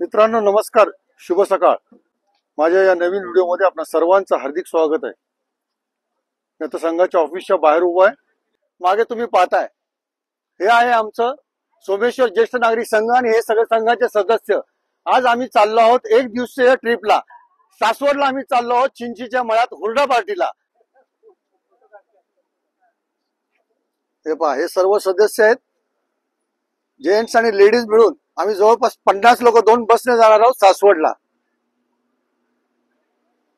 मित्रांनो नमस्कार, शुभ सकाळ। माझ्या या नवीन व्हिडिओमध्ये आपणा सर्वांचं हार्दिक स्वागत आहे। मी आता संघाच्या ऑफिसच्या बाहेर उभा आहे। मागे तुम्ही पाहताय हे आहे आमचं सोमेश्वर ज्येष्ठ नागरिक संघ आणि हे सगळे संघाचे सदस्य। आज आम्ही चाललो आहोत एक दिवसीय ट्रिपला। सासवडला आम्ही चाललो आहोत चिंचीच्या मळ्यात हुरडा पार्टीला। हे पहा, हे सर्व सदस्य आहेत, जेंट्स आणि लेडीज मिळून आम्ही जवळपास 50 लोक 2 बसने जाणार आहोत सासवडला।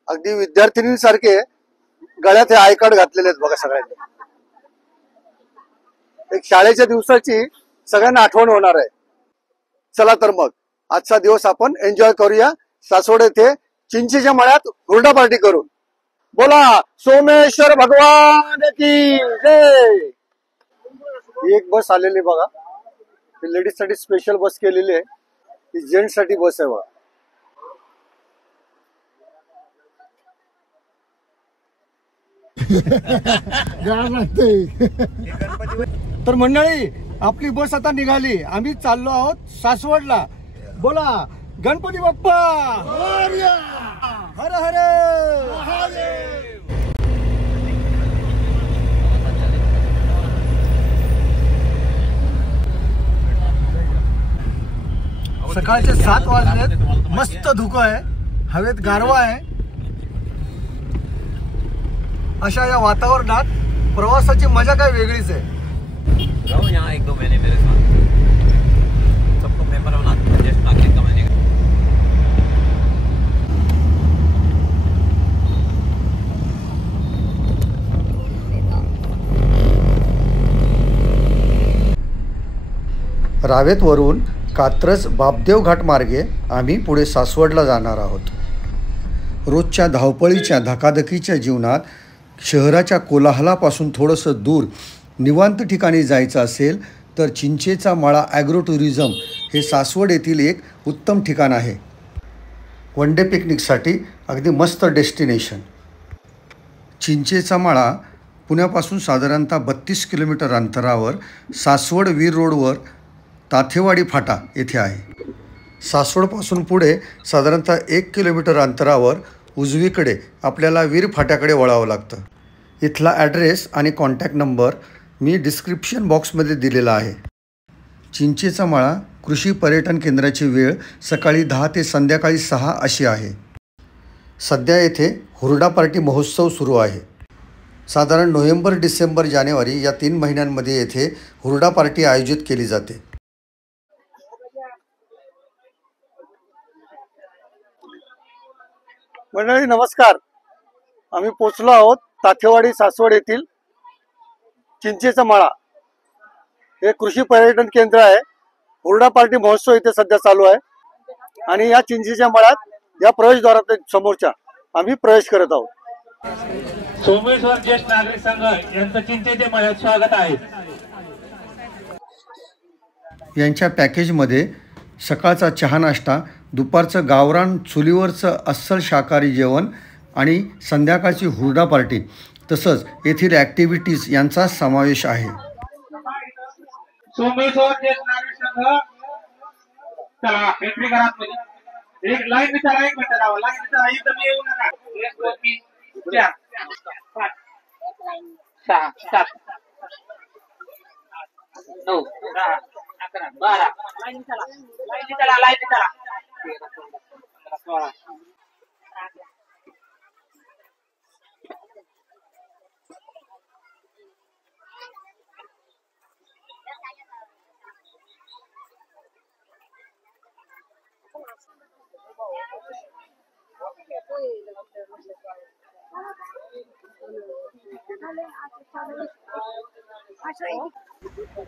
अगदी विद्यार्थिनींसारखे गळ्यात हे आय कार्ड घातलेले आहेत बघा सगळ्यांनी। एक शाळेच्या दिवसाची सगळ्यांना आठवण होणार आहे। चला तर मग आजचा दिवस आपण एन्जॉय करूया। सासवड येथे चिंचीच्या मळ्यात हुरडा पार्टी करून। बोला सोमेश्वर भगवान की जय। एक बस आलेली बघा, लेडीज साठी स्पेशल बस केलेली आहे, ही जेंट्स साठी बस आहे बघा। तर मंडळी आपली बस आता निघाली, आम्ही चाललो आहोत सासवडला। बोला गणपती बाप्पा हर हर महादेव। सकाळचे 7 वाजलेत, मस्त धुकं आहे, हवेत गारवा आहे। अशा या वातावरणात प्रवासाची मजा काय वेगळीच आहे। जाओ यहाँ 1-2 महीने मेरे साथ, सबको मेंबर बना ज्येष्ठ नागरिक का मैंने। रावेतवरून कात्रज बापदेव घाट मार्गे आम्ही पुढे सासवडला जाणार आहोत। रोजच्या धावपळीच्या धकाधकीच्या जीवनात शहराच्या कोलाहलापासून थोडंसं दूर निवांत ठिकाणी जायचं असेल तर चिंचेचा मळा ॲग्रो टुरिझम हे सासवड येथील एक उत्तम ठिकाण आहे। वन डे पिकनिकसाठी अगदी मस्त डेस्टिनेशन। चिंचेचा मळा पुण्यापासून साधारणतः 32 किलोमीटर अंतरावर सासवड वीर रोडवर ताथेवाडी फाटा येथे आहे। सासवडपासून पुढे साधारणतः 1 किलोमीटर अंतरावर उजवीकडे आपल्याला वीर फाट्याकडे वळावं लागतं। इथला ॲड्रेस आणि कॉन्टॅक्ट नंबर मी डिस्क्रिप्शन बॉक्समध्ये दिलेला आहे। चिंचेचा मळा कृषी पर्यटन केंद्राची वेळ सकाळी 10 ते संध्याकाळी 6 अशी आहे। सध्या येथे हुरडा पार्टी महोत्सव सुरू आहे। साधारण नोव्हेंबर, डिसेंबर, जानेवारी या 3 महिन्यांमध्ये येथे हुरडा पार्टी आयोजित केली जाते। मंडळी नमस्कार, आम्ही पोहोचलो आहोत ताथेवाडी सासवड येथील चिंचेचा मळा। हे कृषी पर्यटन केंद्र आहे। हुरडा पार्टी महोत्सव इथे सध्या चालू आहे आणि या चिंचेच्या मळ्यात या प्रवेशद्वारात समोरच्या आम्ही प्रवेश करत आहोत। सोमेश्वर ज्येष्ठ नागरिक संघ यांचं चिंचेच्या मळ्यात स्वागत आहे। यांच्या पॅकेजमध्ये सकाळचा चहा नाश्ता, दुपारचं गावरान चुलीवरचं अस्सल शाकाहारी जेवण आणि संध्याकाळची हुरडा पार्टी तसंच येथील ॲक्टिव्हिटीज यांचा समावेश आहे। सोमेश्वर ज्येष्ठ नागरिक संघ चला एंट्री करा मध्ये। एक लाईन विचारा, 1 मिनिट राहा, लाईन विचारा, इथं मी येऊ नका। 1 2 3 4 5 6 7 9 10 11 12 लाईन चला, लाईन चला, लाईन चला।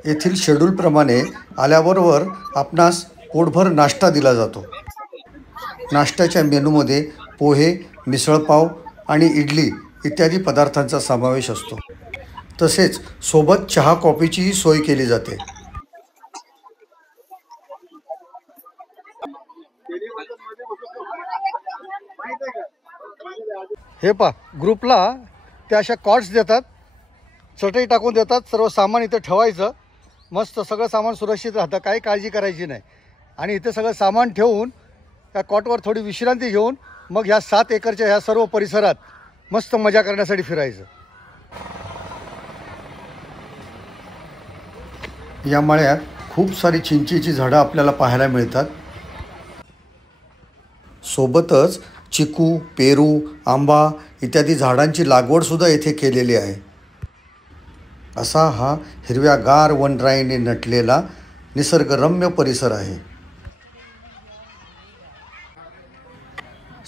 येथील शेड्यूलप्रमाणे आल्याबरोबर आपणास पोटभर नाश्ता दिला जातो। नाश्त्याच्या मेनूमध्ये पोहे, मिसळपाव आणि इडली इत्यादी पदार्थांचा समावेश असतो। तसेच सोबत चहा कॉफीचीही सोय केली जाते। हे पहा, ग्रुपला त्या अशा कॉट्स देतात, चटई टाकून देतात, सर्व सामान इथे ठेवायचं, मस्त सगळं सामान सुरक्षित राहतं, काही काळजी करायची नाही। आणि इथे सगळं सामान ठेवून या कॉटवर थोडी विश्रांती घेऊन मग ह्या 7 एकरच्या ह्या सर्व परिसरात मस्त मजा करण्यासाठी फिरायचं. या मळ्यात खूप सारी चिंचेची झाडं आपल्याला पाहायला मिळतात. सोबतच चिकू, पेरू, आंबा इत्यादी झाडांची लागवडसुद्धा येथे केलेली आहे. असा हा हिरव्यागार वनराईने नटलेला निसर्गरम्य परिसर आहे.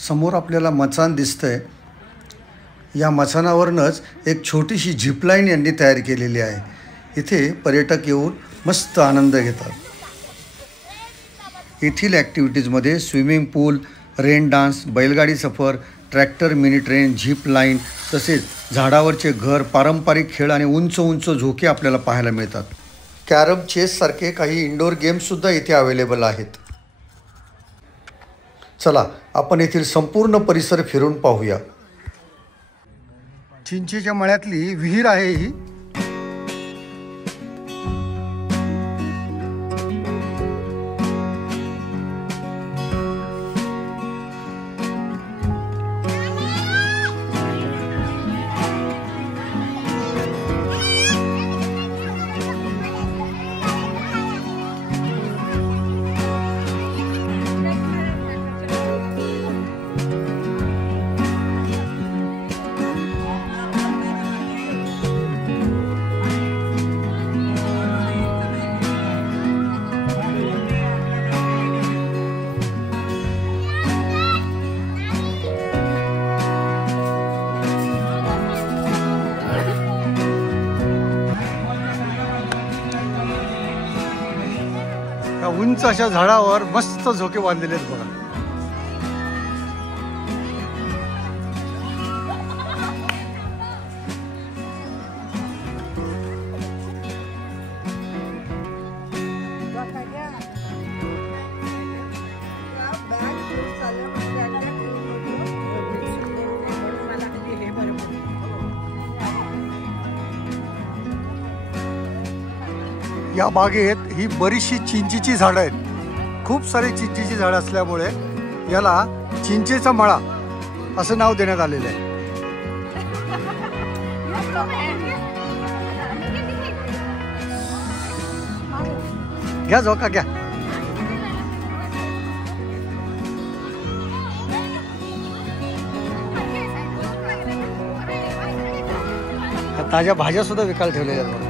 समोर आपल्याला मचाण दिसतंय. या मचाणावरूनच एक छोटीशी झिपलाईन यांनी तयार केलेली आहे. इथे पर्यटक येऊन मस्त आनंद घेतात. येथील ॲक्टिव्हिटीजमध्ये स्विमिंग पूल, रेन डान्स, बैलगाडी सफर, tractor, mini train, zip line तसेच झाडावरचे घर, पारंपरिक खेळ आणि उंच उंच झोके आपल्याला पाहायला मिळतात. कॅरम, चेससारखे काही इंडोर गेम्ससुद्धा इथे अवेलेबल आहेत. चला आपण येथील संपूर्ण परिसर फिरून पाहूया. चिंचेच्या मळ्यातली विहीर आहे ही. उंच अशा झाडावर मस्त झोके बांधलेले आहेत बघा. या बागेत ही बरीचशी चिंचेची झाडं आहेत. खूप सारी चिंचेची झाडं असल्यामुळे याला चिंचेचा मळा असं नाव देण्यात आलेलं आहे. घ्या झोका घ्या. ताज्या भाज्या सुद्धा विकायला ठेवलेल्या आहेत.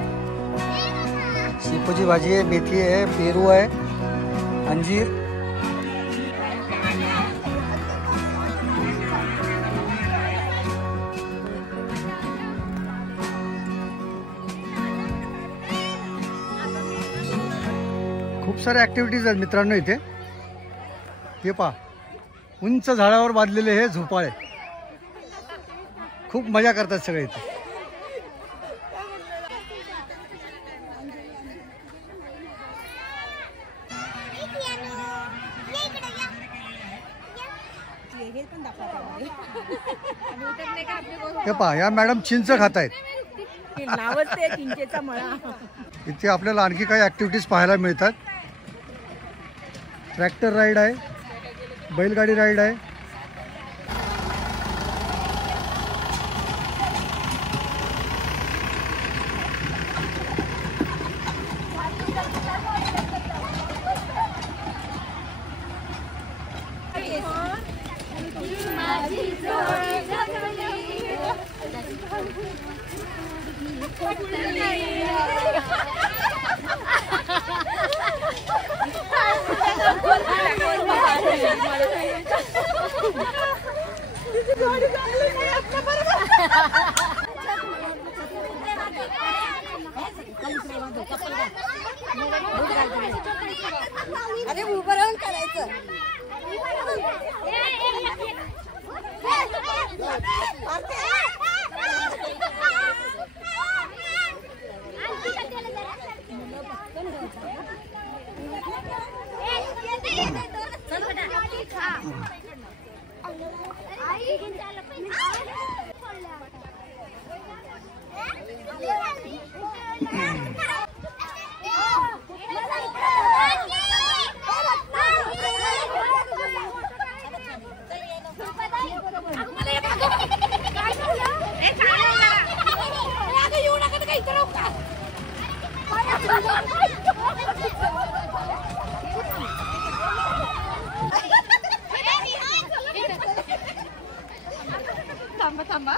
शेपूची भाजी आहे, मेथी आहे, पेरू आहे, अंजीर. खूप साऱ्या ॲक्टिव्हिटीज आहेत मित्रांनो इथे. हे पहा, उंच झाडावर बांधलेले हे झोपाळे. खूप मजा करतात सगळे इथे. हे पहा, या मॅडम चिंच खात आहेत. इथे आपल्याला आणखी काही ॲक्टिव्हिटीज पाहायला मिळतात. ट्रॅक्टर राईड आहे, बैलगाडी राईड आहे. अरे उभं राहून करायचं. थांबा थांबा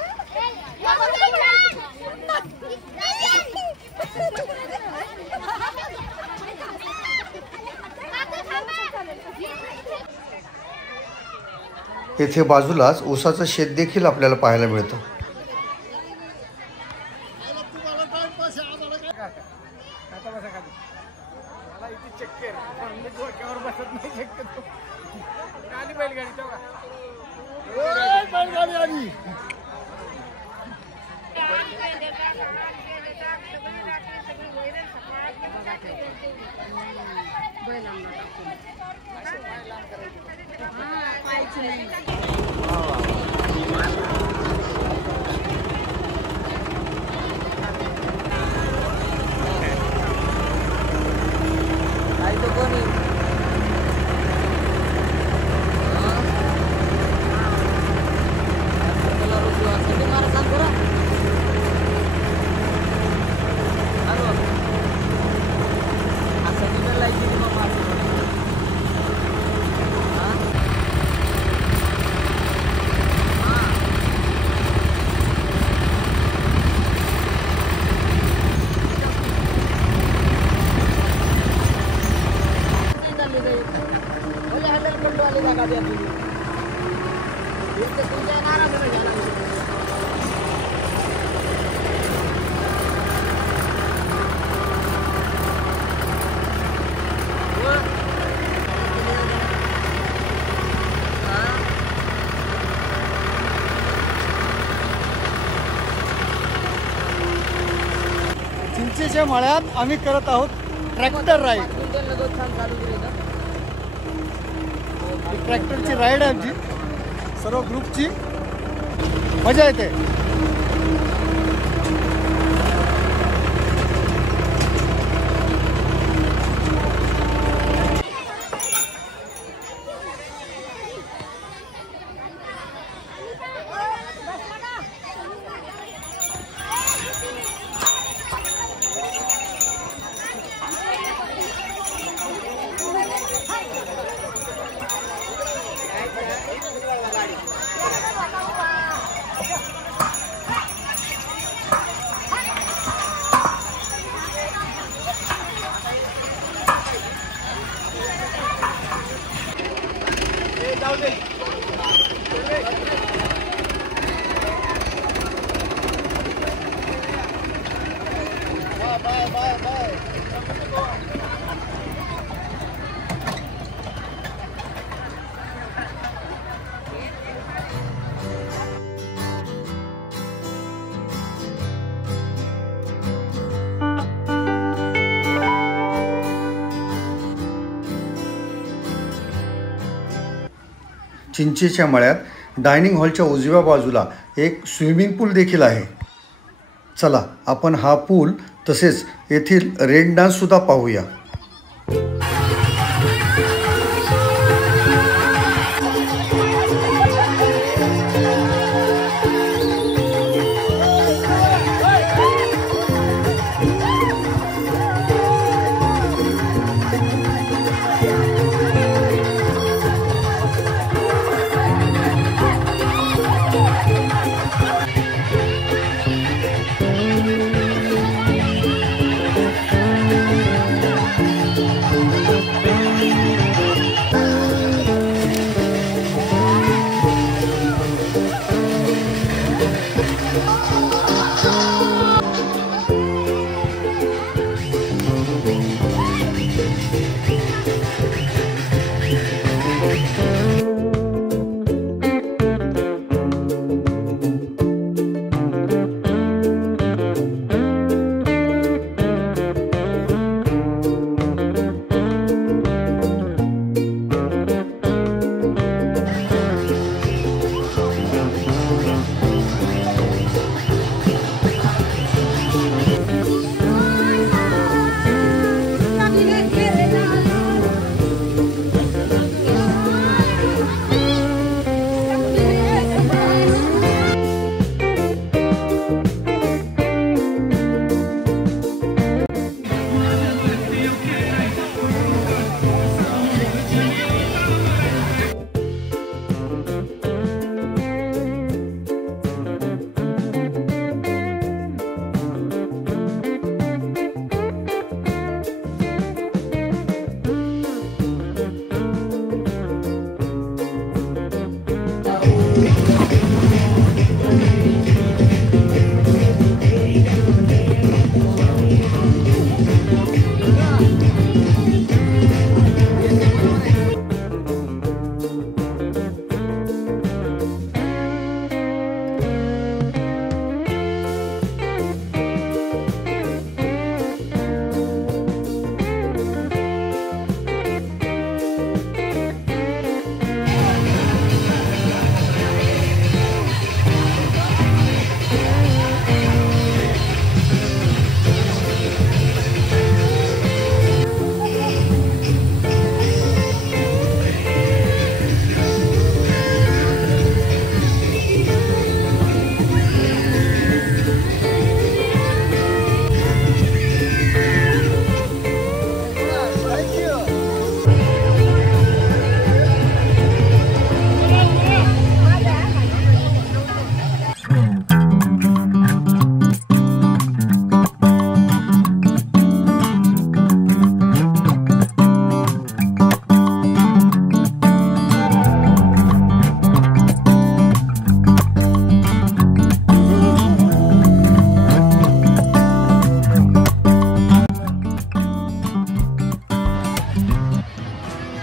येथे बाजूलाच ऊसाचं शेत देखील आपल्याला पाहायला मिळतं. चिंचेच्या मळ्यात आम्ही करत आहोत ट्रॅक्टर राईड. ट्रॅक्टरची राईड आहे आमची, सर्व ग्रुपची मजा येते. चिंचेच्या मळ्यात डायनिंग हॉलच्या उजव्या बाजूला एक स्विमिंग पूल देखील आहे. चला आपण हा पूल तसेच येथील रेन डान्स सुद्धा पाहूया.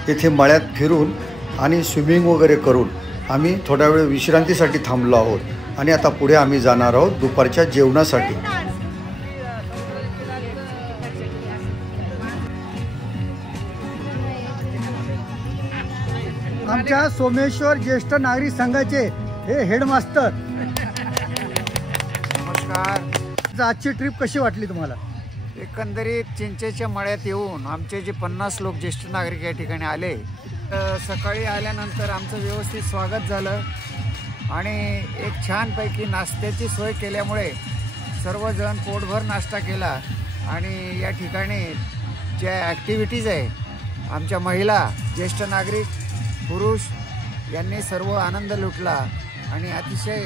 येथे मळ्यात फिरून आणि स्विमिंग वगैरे करून आम्ही थोडा वेळ विश्रांतीसाठी थांबलो आहोत आणि आता पुढे आम्ही जाणार आहोत दुपारच्या जेवणासाठी. आमच्या सोमेश्वर ज्येष्ठ नागरिक संघाचे हे हेडमास्टर. नमस्कार. आजची ट्रिप कशी वाटली तुम्हाला? एकंदरीत चिंचेच्या मळ्यात येऊन आमचे जे 50 लोक ज्येष्ठ नागरिक या ठिकाणी आले, सकाळी आल्यानंतर आमचं व्यवस्थित स्वागत झालं आणि एक छानपैकी नाश्त्याची सोय केल्यामुळे सर्वजण पोटभर नाश्ता केला आणि या ठिकाणी ज्या ॲक्टिव्हिटीज आहे आमच्या महिला, ज्येष्ठ नागरिक, पुरुष यांनी सर्व आनंद लुटला आणि अतिशय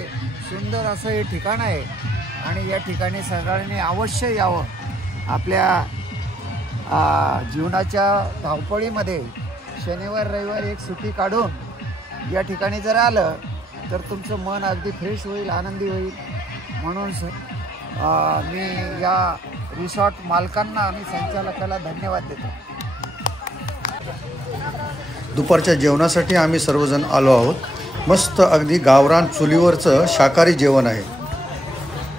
सुंदर असं हे ठिकाण आहे आणि या ठिकाणी सगळ्यांनी अवश्य यावं. आपल्या जीवनाच्या धावपळीमध्ये शनिवार रविवार एक सुट्टी काढून या ठिकाणी जर आलं तर तुमचं मन अगदी फ्रेश होईल, आनंदी होईल. म्हणून मी या रिसॉर्ट मालकांना आणि संचालकाला धन्यवाद देतो. दुपारच्या जेवणासाठी आम्ही सर्वजण आलो आहोत. मस्त अगदी गावरान चुलीवरचं शाकाहारी जेवण आहे.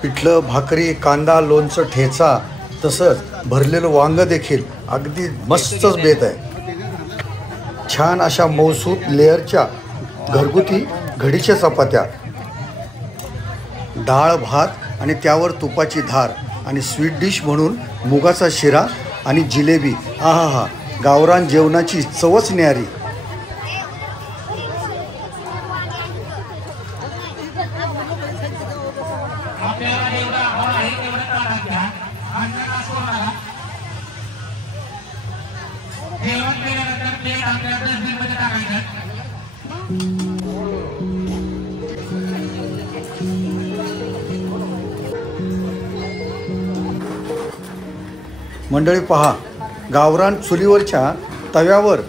पिठलं, भाकरी, कांदा, लोणचं, ठेचा, तसंच भरलेलं वांगं देखील अगदी मस्तच बेत आहे. छान अशा मौसूत लेअरच्या घरगुती घडीच्या चपात्या, डाळ भात आणि त्यावर तुपाची धार आणि स्वीट डिश म्हणून मुगाचा शिरा आणि जिलेबी. आहा, गावरान जेवणाची चवच न्यारी. मंडळी पहा, गावरान चुलीवरच्या तव्यावर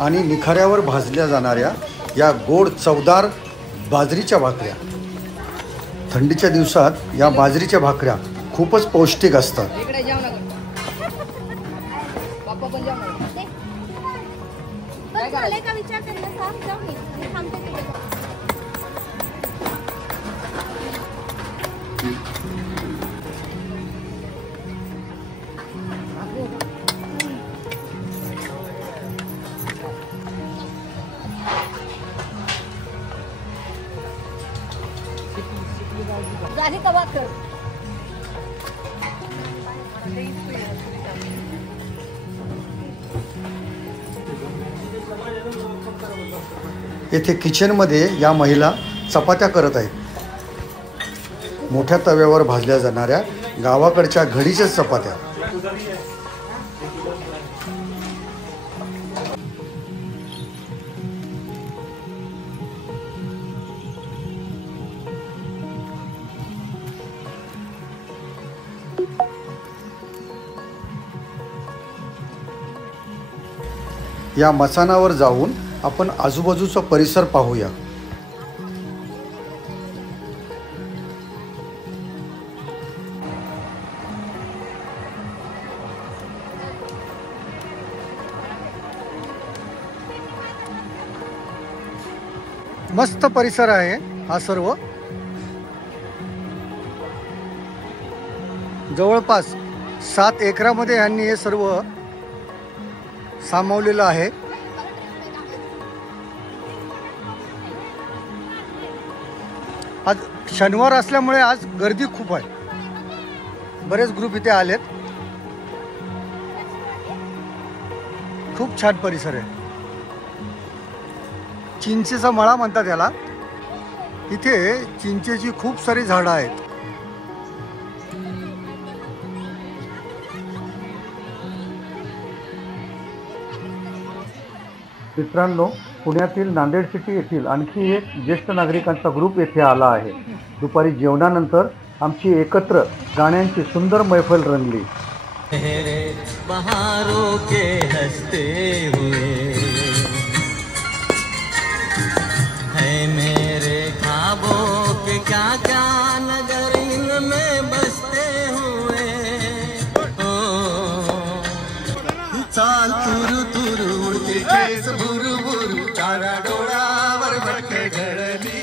आणि निखाऱ्यावर भाजल्या जाणाऱ्या या गोड चवदार बाजरीच्या भाकऱ्या. थंडीच्या दिवसात या बाजरीच्या भाकऱ्या खूपच पौष्टिक असतात. का विचार करेल साफ जाऊन मी थांबते तिथे. झाली का बात कर. येथे किचनमध्ये या महिला चपात्या करत आहेत. मोठ्या तव्यावर भाजल्या जाणाऱ्या गावाकडच्या घडीच्या चपात्या. या मचानावर जाऊन आपण आजूबाजूचा परिसर पाहूया. मस्त परिसर आहे हा सर्व. जवळपास 7 एकरामध्ये यांनी हे सर्व सामावलेलं आहे. आज शनिवार असल्यामुळे आज गर्दी खूप आहे. बरेच ग्रुप इथे आलेत. खूप छान परिसर आहे. चिंचेचा मळा म्हणतात याला. इथे चिंचेची खूप सारी झाडं आहेत. मित्रांनो, पुण्यातील नांदेड सिटी येथील आणखी एक ज्येष्ठ नागरिकांचा ग्रुप येथे आला आहे. दुपारी जेवणानंतर आमची एकत्र गाण्यांची सुंदर मैफल रंगली. बहारों के हंसते हुए है मेरे ख्वाबों के क्या क्या नगर में बसते हुए. ओ चाल तुरु तुरु उड़ते केस भुरू भुरू काळ्या डोळ्यावर भटके घडली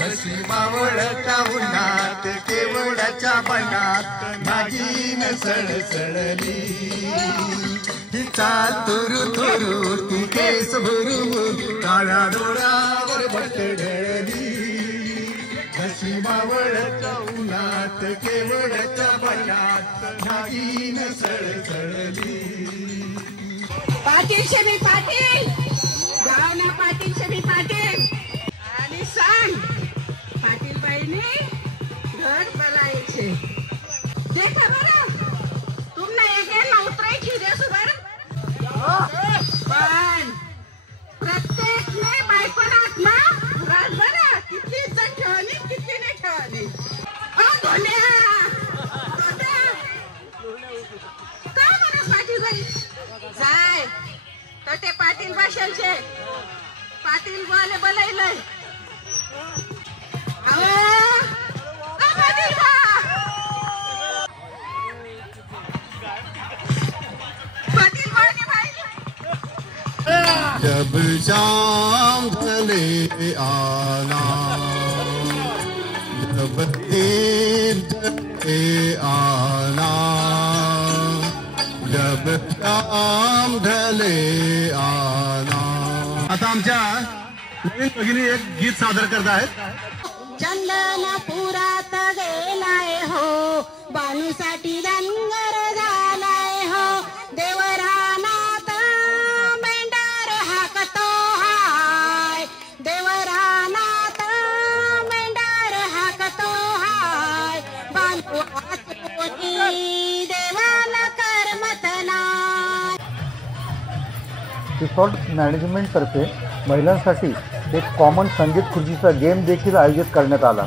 जशी मावळच्या उन्हात केवळाच्या बनात माझी न सळसळली ही चाल तुरु तुरु ती केस भुरू भुरू काळ्या डोळ्यावर भटके घडली जशी मावळच्या उन्हात केवळाच्या बनात माझी न सळसळली पाटील शमी पाटील गाव ना पाटील शमी पाटील आणि सांग पाटील बाईने घर बनायचे देखा बरं तुमना एक उतरायची देसू बरं पण प्रत्येक ने बायपणात ना राज बरं किती इज्जत ठेवली किती नाही ठेवली का म्हणा पाटील बाई जाय तर ते पाटील भाषांचे पाटील बोले बोलायलंय पाटील पाटील बोलने भाई जब शाम ढले आना जब ढले आना जब शाम ढले आना आता आमच्या नवीन भगिनी एक गीत सादर करत आहेत चंदन पुरात गेलाय हो बाणूसाठी रंगर झालाय हो देवरानात मेंढार हाकतो हाय देवरानात मेंढार हाकतो हाय बाणू देवाला करमत नाही. रिसॉर्ट मॅनेजमेंटतर्फे महिलांसाठी एक कॉमन संगीत खुर्चीचा गेम देखील आयोजित करण्यात आला.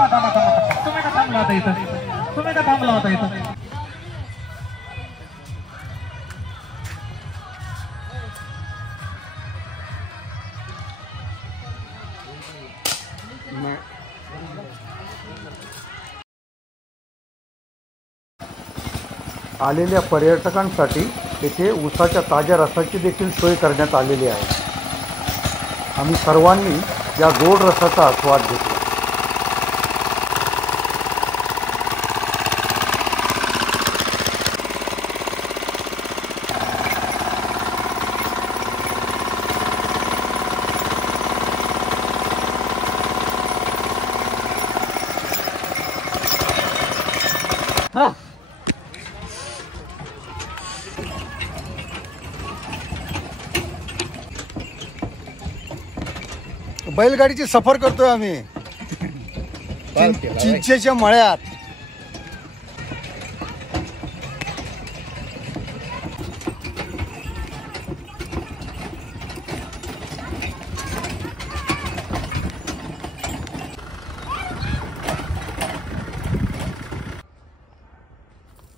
थांबा तुम्ही का थांबला होता इथं तुम्ही का थांबला होता इथं आलेल्या पर्यटकांसाठी येथे ऊसाच्या ताज्या रसाची देखील सोय करण्यात आलेली आहे. आम्ही सर्वांनी या गोड रसाचा आस्वाद घेतला. बैलगाडीची सफर करतोय आम्ही चिंचेच्या मळ्यात.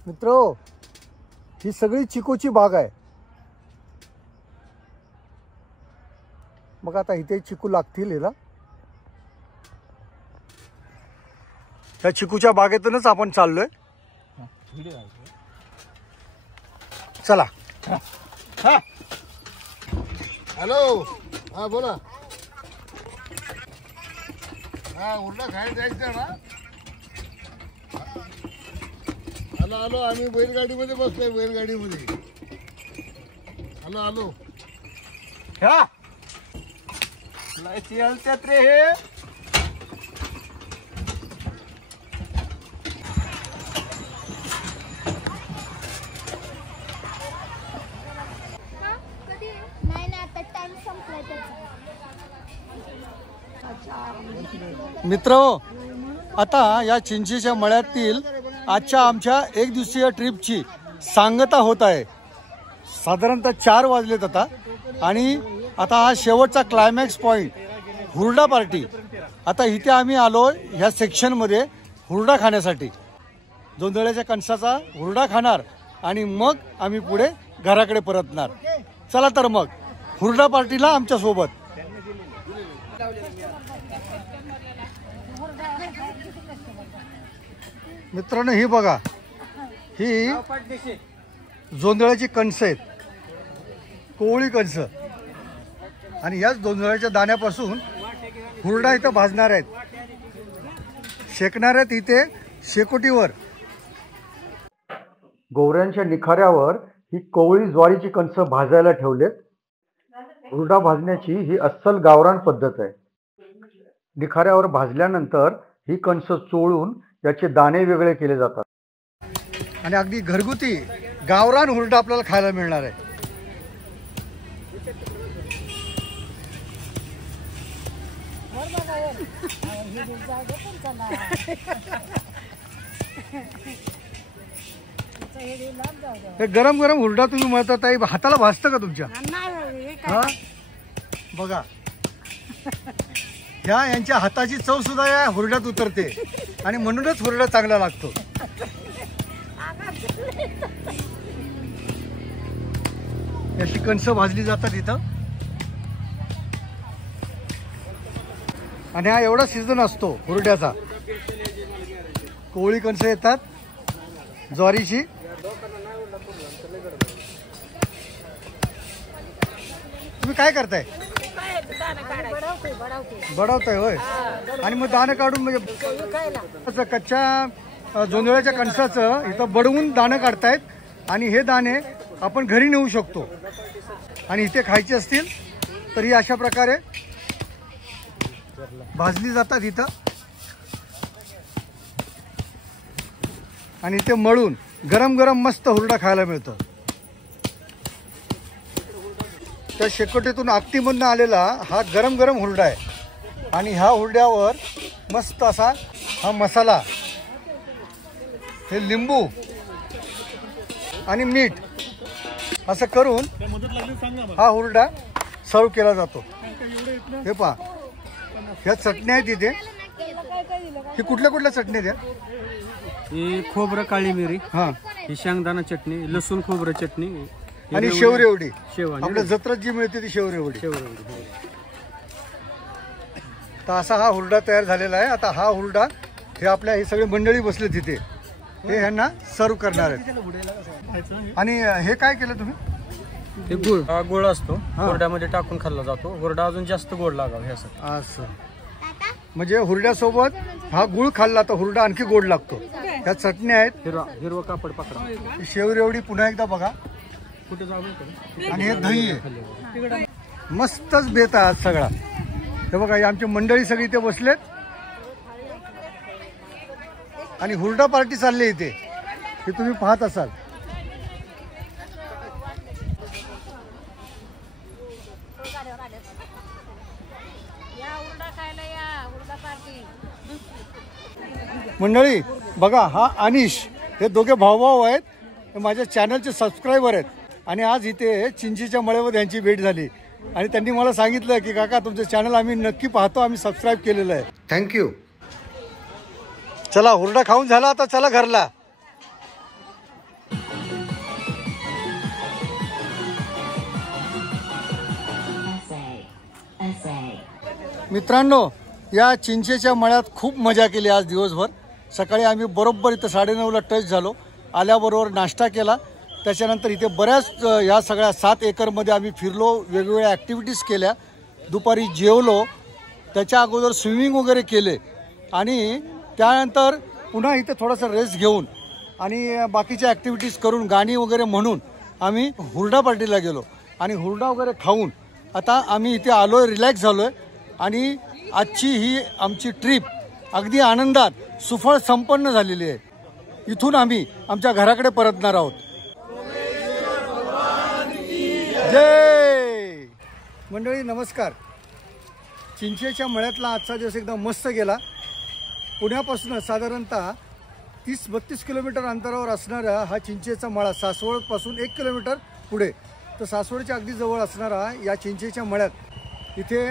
मित्रो, ही सगळी चिकूची बाग आहे. मग आता इथे चिकू लागतील हिला. त्या चिकूच्या बागेतूनच आपण चाललोय. चला. हॅलो, हा बोला. हा उरला खायला जायचं ना. हॅलो हॅलो, आम्ही बैलगाडीमध्ये बसलोय. बैलगाडीमध्ये हॅलो हॅलो. ह्या चलत्यात रे हे. नाही ना, आता टाइम संपलाय त्याचा. मित्र, आता या चिंचेच्या मळ्यातील आजच्या आमच्या एक दिवसीय ट्रिपची सांगता होत आहे. साधारणतः 4 वाजलेत आता आणि आता हा शेवटचा क्लायमॅक्स पॉईंट हुरडा पार्टी. आता इथे आम्ही आलो ह्या सेक्शनमध्ये हुरडा खाण्यासाठी. जोंधळ्याच्या कणसाचा हुरडा खाणार आणि मग आम्ही पुढे घराकडे परतणार. चला तर मग हुरडा पार्टीला आमच्या सोबत. मित्रांनो ही बघा, ही जोंधळ्याची कणसं आहेत, कोवळी कणसं. आणि याच जोंधळ्याच्या दाण्यापासून हुरडा इथं भाजणार आहेत, शेकणार आहेत इथे शेकोटीवर. गोवऱ्यांच्या निखाऱ्यावर ही कोवळी ज्वारीची कणसं भाजायला ठेवलेत. हुरडा भाजण्याची ही अस्सल गावरान पद्धत आहे. निखाऱ्यावर भाजल्यानंतर ही कणसं चोळून याचे दाणे वेगळे केले जातात आणि अगदी घरगुती गावरान हुरडा आपल्याला खायला मिळणार आहे. हे गरम गरम हुरडा तुम्ही म्हणता ताई, हाताला भाजतं का तुमच्या? हा बघा, यांच्या हाताची चव सुद्धा या हुरड्यात उतरते आणि म्हणूनच हुरडा चांगला लागतो. अशी कणसं भाजली जातात इथं. आणि हा एवढा सीझन असतो हुरड्याचा. कोवळी कणसं येतात ज्वारीची. तुम्ही काय करताय? बडवताय होय. आणि मग दाणं काढून म्हणजे कच्च्या जोंधळ्याच्या कणसाचं इथं बडवून दाणं काढतायत आणि हे दाणे आपण घरी नेऊ शकतो आणि इथे खायचे असतील तर ही अशा प्रकारे भाजली जातात इथं आणि इथे मळून गरम गरम मस्त हुरडा खायला मिळतो. त्या शेकोटीतून आगतीमधून आलेला हा गरम गरम हुरडा आहे आणि ह्या हुरड्यावर मस्त असा हा मसाला, हे लिंबू आणि मीठ असं करून हा हुरडा सर्व केला जातो. हे पहा, ह्या चटण्या आहेत इथे. ही कुठल्या कुठल्या चटण्या द्या? ही खोबरं काळी मिरी, हा, ही शेंगदाणा चटणी, लसूण खोबरं चटणी आणि शेवरेवडी. शेव आपल्या जत्रात जी मिळते ती शेवरेवडी. तर असा हा हुरडा तयार झालेला आहे. आता हा हुरडा हे आपल्या ही सगळी मंडळी बसले तिथे, हे ह्यांना सर्व करणार आहेत. आणि हे काय केलं तुम्ही? हे गुळ, हा गुळ असतो हुरड्यामध्ये टाकून खाल्ला जातो. हुरडा अजून जास्त गोड लागावा ह्यासाठी. असं म्हणजे हुरड्यासोबत हा गुळ खाल्ला तर हुरडा आणखी गोड लागतो. ह्या चटण्या आहेत, हिरवं कापड पकडा. शेवरेवडी पुन्हा एकदा बघा. कुठे जाऊ? आणि हे दही आहे. मस्तच बेत आहे आज सगळा. हे बघा, ही आमची मंडळी सगळी इथे बसलेत आणि हुरडा पार्टी चालली इथे, हे तुम्ही पाहत असाल. मंडळी बघा, हा अनिश, हे दोघे भाऊ आहेत, हे माझ्या चॅनलचे सबस्क्रायबर आहेत. आणि आज इथे चिंचेच्या मळ्यावर यांची भेट झाली आणि त्यांनी मला सांगितलं की काका तुमचं चॅनल आम्ही नक्की पाहतो, आम्ही सबस्क्राईब केलेलं आहे. थँक्यू. चला, हुरडा खाऊन झाला, आता चला घरला. मित्रांनो, या चिंचेच्या मळ्यात खूप मजा केली आज दिवसभर. सकाळी आम्ही बरोबर इथं 9:30ला टच झालो. आल्याबरोबर नाश्ता केला. त्याच्यानंतर इथे बऱ्याच या सगळ्या 7 एकरमध्ये आम्ही फिरलो, वेगवेगळ्या ॲक्टिव्हिटीज केल्या. दुपारी जेवलो, त्याच्या अगोदर स्विमिंग वगैरे केले आणि त्यानंतर पुन्हा इथे थोडासा रेस्ट घेऊन आणि बाकीच्या ॲक्टिव्हिटीज करून गाणी वगैरे म्हणून आम्ही हुरडा पार्टीला गेलो आणि हुरडा वगैरे खाऊन आता आम्ही इथे आलो आहे, रिलॅक्स झालो आहे. आणि आजची ही आमची ट्रिप अगदी आनंदात सुफळ संपन्न झालेली आहे. इथून आम्ही आमच्या घराकडे परतणार आहोत. जय मंडळी, नमस्कार. चिंचेच्या मळ्यातला आजचा दिवस एकदम मस्त गेला. पुण्यापासून साधारणतः 30-32 किलोमीटर अंतरावर असणारा हा चिंचेचा मळा, सासवडपासून 1 किलोमीटर पुढे तर सासवडच्या अगदी जवळ असणारा या चिंचेच्या मळ्यात इथे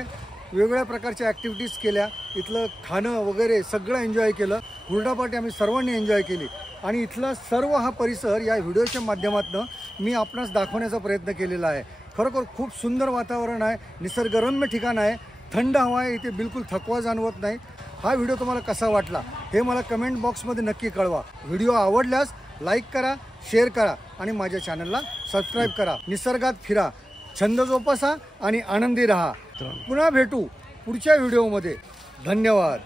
वेगवेगळ्या प्रकारच्या ॲक्टिव्हिटीज केल्या. इथलं खाणं वगैरे सगळं एन्जॉय केलं. हुरडा पार्टी आम्ही सर्वांनी एन्जॉय केली आणि इथला सर्व हा परिसर या व्हिडिओच्या माध्यमातून मी आपणास दाखवण्याचा प्रयत्न केलेला आहे. खरोखर खूप सुंदर वातावरण आहे, निसर्गरम्य ठिकाण आहे, थंड हवा आहे, इथे बिलकुल थकवा जाणवत नाही. हा व्हिडिओ तुम्हाला कसा वाटला हे मला कमेंट बॉक्समध्ये नक्की कळवा. व्हिडिओ आवडल्यास लाईक करा, शेअर करा आणि माझ्या चॅनलला सबस्क्राईब करा. निसर्गात फिरा, छंद जोपासा आणि आनंदी राहा. पुन्हा भेटू पुढच्या व्हिडिओमध्ये. धन्यवाद.